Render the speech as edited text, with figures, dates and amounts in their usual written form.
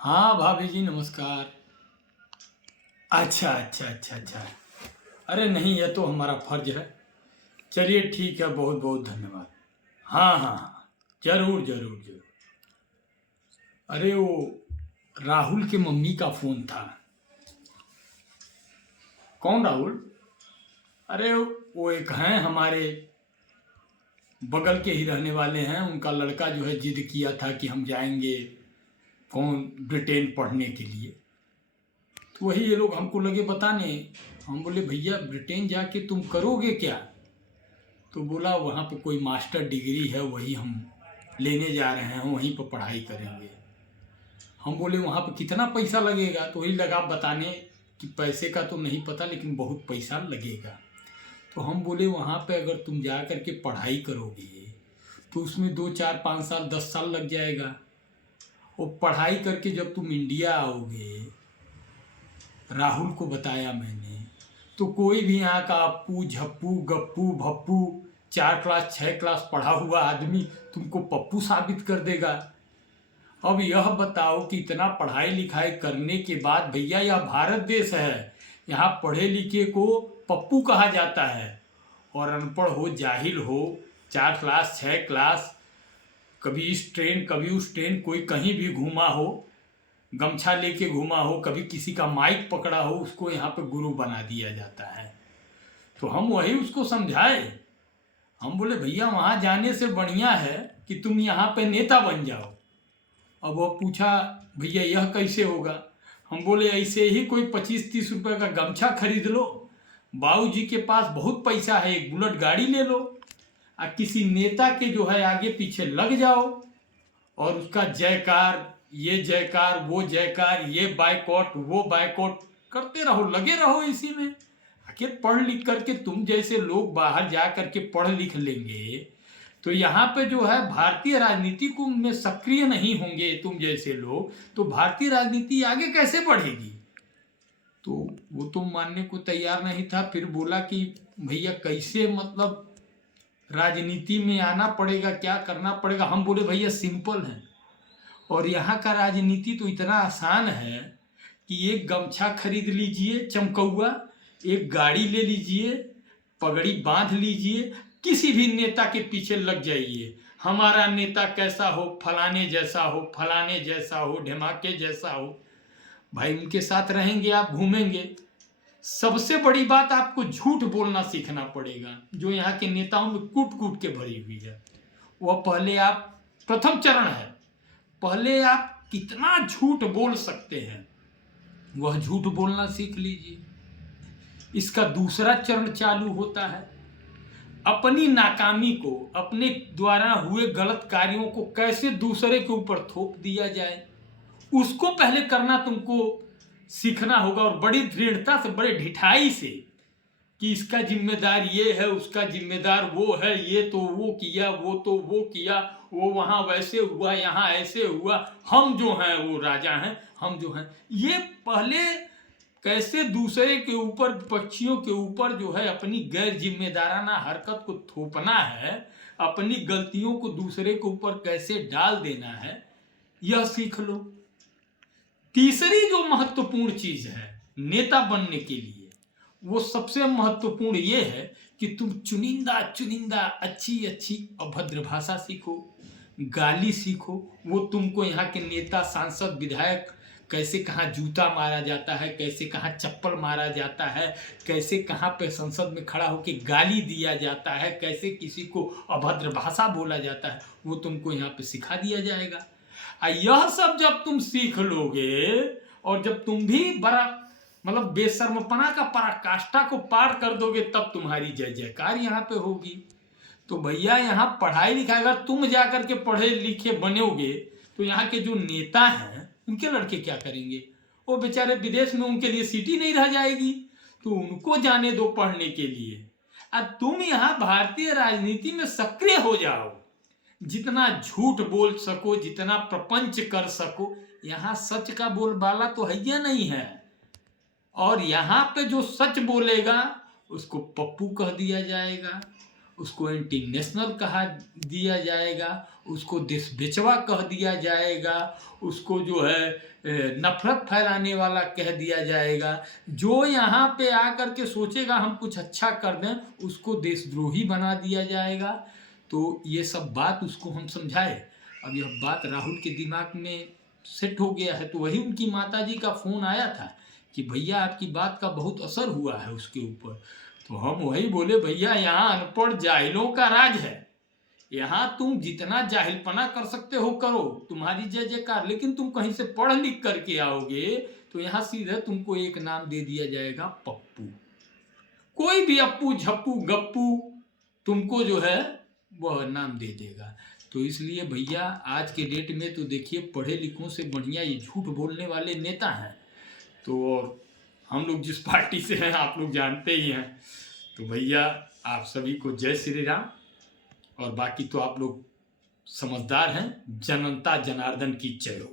हाँ भाभी जी, नमस्कार। अच्छा अच्छा अच्छा अच्छा। अरे नहीं, यह तो हमारा फर्ज है। चलिए ठीक है, बहुत बहुत धन्यवाद। हाँ हाँ हाँ, जरूर जरूर जरूर। अरे वो राहुल के मम्मी का फोन था। कौन राहुल? अरे वो एक हैं हमारे बगल के ही रहने वाले हैं। उनका लड़का जो है जिद किया था कि हम जाएंगे कौन ब्रिटेन पढ़ने के लिए। तो वही ये लोग हमको लगे बताने। हम बोले भैया ब्रिटेन जाके तुम करोगे क्या? तो बोला वहाँ पे कोई मास्टर डिग्री है, वही हम लेने जा रहे हैं, वहीं पर पढ़ाई करेंगे। हम बोले वहाँ पे कितना पैसा लगेगा? तो वही लगा बताने कि पैसे का तो नहीं पता, लेकिन बहुत पैसा लगेगा। तो हम बोले वहाँ पे अगर तुम जा कर के पढ़ाई करोगे तो उसमें 2 4 5 साल 10 साल लग जाएगा। वो पढ़ाई करके जब तुम इंडिया आओगे, राहुल को बताया मैंने, तो कोई भी यहाँ का अप्पू झप्पू गप्पू भप्पू 4 क्लास 6 क्लास पढ़ा हुआ आदमी तुमको पप्पू साबित कर देगा। अब यह बताओ कि इतना पढ़ाई लिखाई करने के बाद, भैया यह भारत देश है, यहाँ पढ़े लिखे को पप्पू कहा जाता है। और अनपढ़ हो, जाहिल हो, 4 क्लास 6 क्लास, कभी इस ट्रेन कभी उस ट्रेन, कोई कहीं भी घूमा हो, गमछा लेके घूमा हो, कभी किसी का माइक पकड़ा हो, उसको यहाँ पे गुरु बना दिया जाता है। तो हम वही उसको समझाए। हम बोले भैया वहाँ जाने से बढ़िया है कि तुम यहाँ पे नेता बन जाओ। अब वो पूछा भैया यह कैसे होगा? हम बोले ऐसे ही कोई 25 30 रुपए का गमछा खरीद लो, बाबू जी के पास बहुत पैसा है, एक बुलेट गाड़ी ले लो, और किसी नेता के जो है आगे पीछे लग जाओ, और उसका जयकार, ये जयकार वो जयकार, ये बायकॉट वो बायकॉट करते रहो, लगे रहो इसी में। आखिर पढ़ लिख करके तुम जैसे लोग बाहर जा करके पढ़ लिख लेंगे तो यहाँ पे जो है भारतीय राजनीति को में सक्रिय नहीं होंगे तुम जैसे लोग, तो भारतीय राजनीति आगे कैसे बढ़ेगी? तो वो तो मानने को तैयार नहीं था। फिर बोला कि भैया कैसे, मतलब राजनीति में आना पड़ेगा, क्या करना पड़ेगा? हम बोले भैया सिंपल है, और यहाँ का राजनीति तो इतना आसान है कि एक गमछा खरीद लीजिए चमकौआ, एक गाड़ी ले लीजिए, पगड़ी बांध लीजिए, किसी भी नेता के पीछे लग जाइए, हमारा नेता कैसा हो, फलाने जैसा हो, फलाने जैसा हो, ढमाके जैसा हो, भाई उनके साथ रहेंगे, आप घूमेंगे। सबसे बड़ी बात, आपको झूठ बोलना सीखना पड़ेगा, जो यहाँ के नेताओं में कूट कूट के भरी हुई है। वह पहले आप, प्रथम चरण है, पहले आप कितना झूठ बोल सकते हैं, वह झूठ बोलना सीख लीजिए। इसका दूसरा चरण चालू होता है, अपनी नाकामी को, अपने द्वारा हुए गलत कार्यों को कैसे दूसरे के ऊपर थोप दिया जाए, उसको पहले करना तुमको सीखना होगा, और बड़ी दृढ़ता से, बड़े ढिठाई से, कि इसका जिम्मेदार ये है, उसका जिम्मेदार वो है, ये तो वो किया, वो तो वो किया, वो वहाँ वैसे हुआ, यहाँ ऐसे हुआ, हम जो हैं वो राजा हैं, हम जो हैं। ये पहले कैसे दूसरे के ऊपर, पक्षियों के ऊपर जो है अपनी गैर जिम्मेदाराना हरकत को थोपना है, अपनी गलतियों को दूसरे के ऊपर कैसे डाल देना है, यह सीख लो। तीसरी जो महत्वपूर्ण चीज है नेता बनने के लिए, वो सबसे महत्वपूर्ण ये है कि तुम चुनिंदा चुनिंदा अच्छी अच्छी अभद्र भाषा सीखो, गाली सीखो। वो तुमको यहाँ के नेता सांसद विधायक कैसे कहाँ जूता मारा जाता है, कैसे कहाँ चप्पल मारा जाता है, कैसे कहाँ पे संसद में खड़ा होकर गाली दिया जाता है, कैसे किसी को अभद्र भाषा बोला जाता है, वो तुमको यहाँ पे सिखा दिया जाएगा। यह सब जब तुम सीख लोगे, और जब तुम भी बड़ा, मतलब बेशर्मपना का पराकाष्ठा को पार कर दोगे, तब तुम्हारी जय जयकार यहाँ पे होगी। तो भैया यहाँ पढ़ाई लिखाई, अगर तुम जाकर के पढ़े लिखे बनोगे, तो यहाँ के जो नेता हैं उनके लड़के क्या करेंगे? वो बेचारे विदेश में, उनके लिए सीटी नहीं रह जाएगी, तो उनको जाने दो पढ़ने के लिए। अब तुम यहाँ भारतीय राजनीति में सक्रिय हो जाओ, जितना झूठ बोल सको, जितना प्रपंच कर सको। यहाँ सच का बोलबाला तो है या नहीं है, और यहाँ पे जो सच बोलेगा उसको पप्पू कह दिया जाएगा, उसको एंटी नेशनल कहा दिया जाएगा, उसको देश बेचवा कह दिया जाएगा, उसको जो है नफरत फैलाने वाला कह दिया जाएगा। जो यहाँ पे आकर के सोचेगा हम कुछ अच्छा कर दें, उसको देशद्रोही बना दिया जाएगा। तो ये सब बात उसको हम समझाए। अब यह बात राहुल के दिमाग में सेट हो गया है, तो वही उनकी माताजी का फ़ोन आया था कि भैया आपकी बात का बहुत असर हुआ है उसके ऊपर। तो हम वही बोले, भैया यहाँ अनपढ़ जाहिलों का राज है, यहाँ तुम जितना जाहिलपना कर सकते हो करो, तुम्हारी जय जयकार, लेकिन तुम कहीं से पढ़ लिख करके आओगे तो यहाँ सीधे तुमको एक नाम दे दिया जाएगा, पप्पू। कोई भी अप्पू झप्पू गप्पू तुमको जो है वह नाम दे देगा। तो इसलिए भैया आज के डेट में तो देखिए पढ़े लिखों से बढ़िया ये झूठ बोलने वाले नेता हैं। तो और हम लोग जिस पार्टी से हैं आप लोग जानते ही हैं। तो भैया आप सभी को जय श्री राम, और बाकी तो आप लोग समझदार हैं। जनता जनार्दन की जय हो।